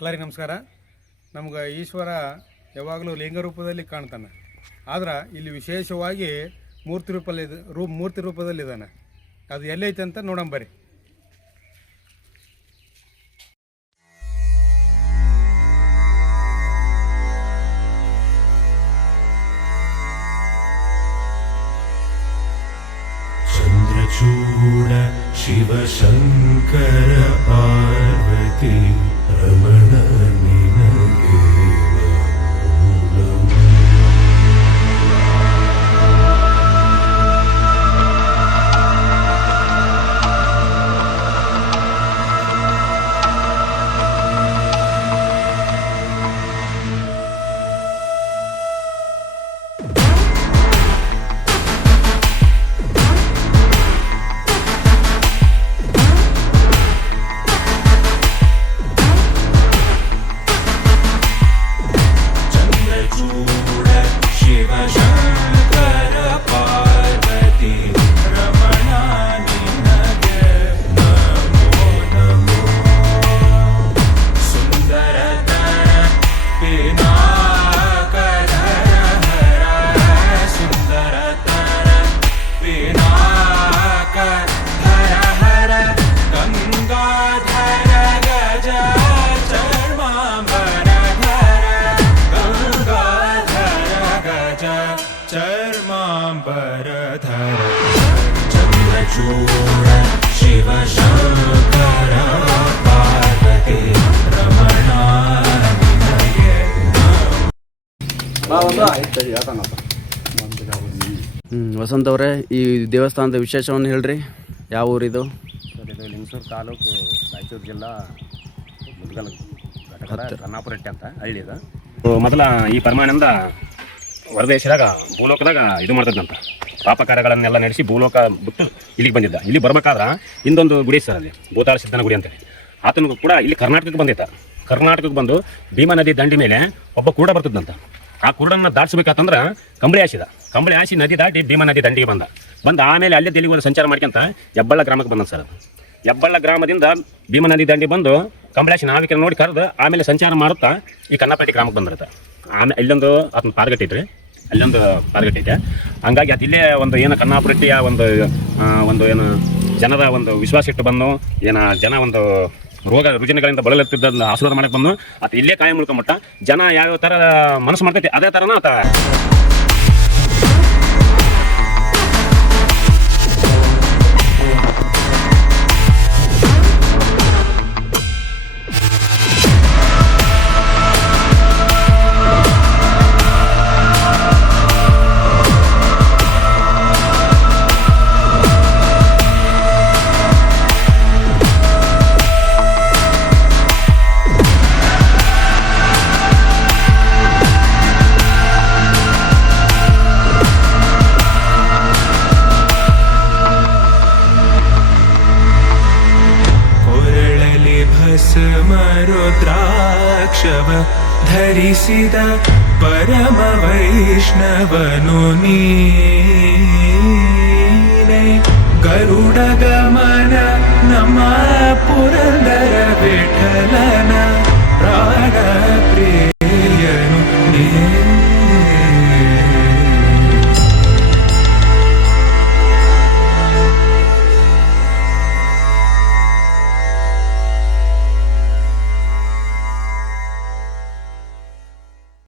ಎಲ್ಲರಿಗೂ ನಮಸ್ಕಾರ. ನಮ್ಗೆ ಈಶ್ವರ ಯಾವಾಗಲೂ ಲಿಂಗ ರೂಪದಲ್ಲಿ ಕಾಣ್ತಾನೆ, ಆದ್ರೆ ಇಲ್ಲಿ ವಿಶೇಷವಾಗಿ ಮೂರ್ತಿ ರೂಪದಲ್ಲಿದ್ದಾನೆ. ಅದು ಎಲ್ಲೈತೆ ಅಂತ ನೋಡಂಬರಿ. ಚಂದ್ರಚೂಡ ಶಿವಶಂಕರ ಪಾರ್ವತಿ ರಮಣ ನಿನಗೆ ಚರ್ಮಾಂಬರಧರ ಚಂದ್ರಚೂಡ ಶಿವಶಂಕರ ಪಾರ್ವತಿ ರಮಣ ನಿನಗೆ. ವಸಂತ್ ಅವರೇ, ಈ ದೇವಸ್ಥಾನದ ವಿಶೇಷವನ್ನು ಹೇಳ್ರಿ. ಯಾವ ಊರಿದು? ಸರ್, ಇದು ಲಿಂಗಸೂರು ತಾಲೂಕು, ರಾಯಚೂರು ಜಿಲ್ಲಾ, ಮುದ್ಗಲ್ ಘಟಕ, ಕನ್ನಾಪುರಟ್ಟಿ ಅಂತ ಹಳ್ಳಿ ಇದು. ಮೊದಲ ಈ ಪರಮಾನಂದ ಹೊರದೇಶದಾಗ ಭೂಲೋಕದಾಗ ಇದು ಮಾಡ್ತದಂತ, ಪಾಪ ಕಾರ್ಯಗಳನ್ನೆಲ್ಲ ನಡೆಸಿ ಭೂಲೋಕ ಬಿಟ್ಟು ಇಲ್ಲಿಗೆ ಬಂದಿದ್ದ. ಇಲ್ಲಿ ಬರ್ಬೇಕಾದ್ರೆ ಇಂದೊಂದು ಗುಡಿ ಸರ್, ಅಲ್ಲಿ ಭೂತಾಳ ಸಿದ್ಧನ ಗುಡಿ ಅಂತೇಳಿ. ಆತನಿಗೂ ಕೂಡ ಇಲ್ಲಿ ಕರ್ನಾಟಕಕ್ಕೆ ಬಂದಿದ್ದ. ಕರ್ನಾಟಕಕ್ಕೆ ಬಂದು ಭೀಮಾ ನದಿ ದಂಡಿ ಮೇಲೆ ಒಬ್ಬ ಕುರುಡ ಬರ್ತದಂತ. ಆ ಕುರುಡನ್ನು ದಾಟಿಸ್ಬೇಕಂತಂದ್ರೆ ಕಂಬಳಿ ಹಾಸಿ ನದಿ ದಾಟಿ ಭೀಮಾ ನದಿ ದಂಡಿಗೆ ಬಂದ ಆಮೇಲೆ ಅಲ್ಲೇ ದಿಲ್ಲಿಗೆ ಸಂಚಾರ ಮಾಡ್ಕೊಂತ ಹೆಬ್ಬಳ್ಳ ಗ್ರಾಮಕ್ಕೆ ಬಂದ ಸರ್. ಹೆಬ್ಬಳ್ಳ ಗ್ರಾಮದಿಂದ ಭೀಮಾ ನದಿ ದಂಡಿ ಬಂದು ಕಂಬಳಿ ನಾವಿಕರ ನೋಡಿ ಕರೆದು ಆಮೇಲೆ ಸಂಚಾರ ಮಾಡುತ್ತಾ ಈ ಕನ್ನಪೇಟೆ ಗ್ರಾಮಕ್ಕೆ ಬಂದಿರುತ್ತೆ. ಆಮೇಲೆ ಇಲ್ಲೊಂದು ಅದನ್ನ ಪಾರ್ಗಟ್ಟೆ ಐತ್ರಿ, ಅಲ್ಲೊಂದು ಪಾರ್ಗಟ್ಟೆ ಐತೆ. ಹಂಗಾಗಿ ಅದು ಇಲ್ಲೇ ಒಂದು ಏನು ಕನ್ನಾಪುರಟ್ಟಿಯ ಒಂದು ಏನು ಜನರ ಒಂದು ವಿಶ್ವಾಸ ಇಟ್ಟು ಬಂದು ಜನ ಒಂದು ರೋಗ ರುಜಿನಗಳಿಂದ ಬಳಲುತ್ತಿದ್ದ ಆಶೀರ್ವಾದ ಮಾಡಕ್ಕೆ ಬಂದು ಆತ ಇಲ್ಲೇ ಕಾಯ ಮುಳ್ಕೊಂಬಿಟ್ಟ. ಜನ ಯಾವ್ಯಾವ ಥರ ಮನಸ್ಸು ಮಾಡ್ತೈತಿ ಅದೇ ಥರನ ಆತ ಮರುದ್ರಾಕ್ಷವ ಧರಿಸಿದ ಪರಮ ವೈಷ್ಣವನು ನೀನೆ. ಗರುಡ ಗಮನ ನಮ್ಮ ಪುರಂದರ ವಿಠಲನ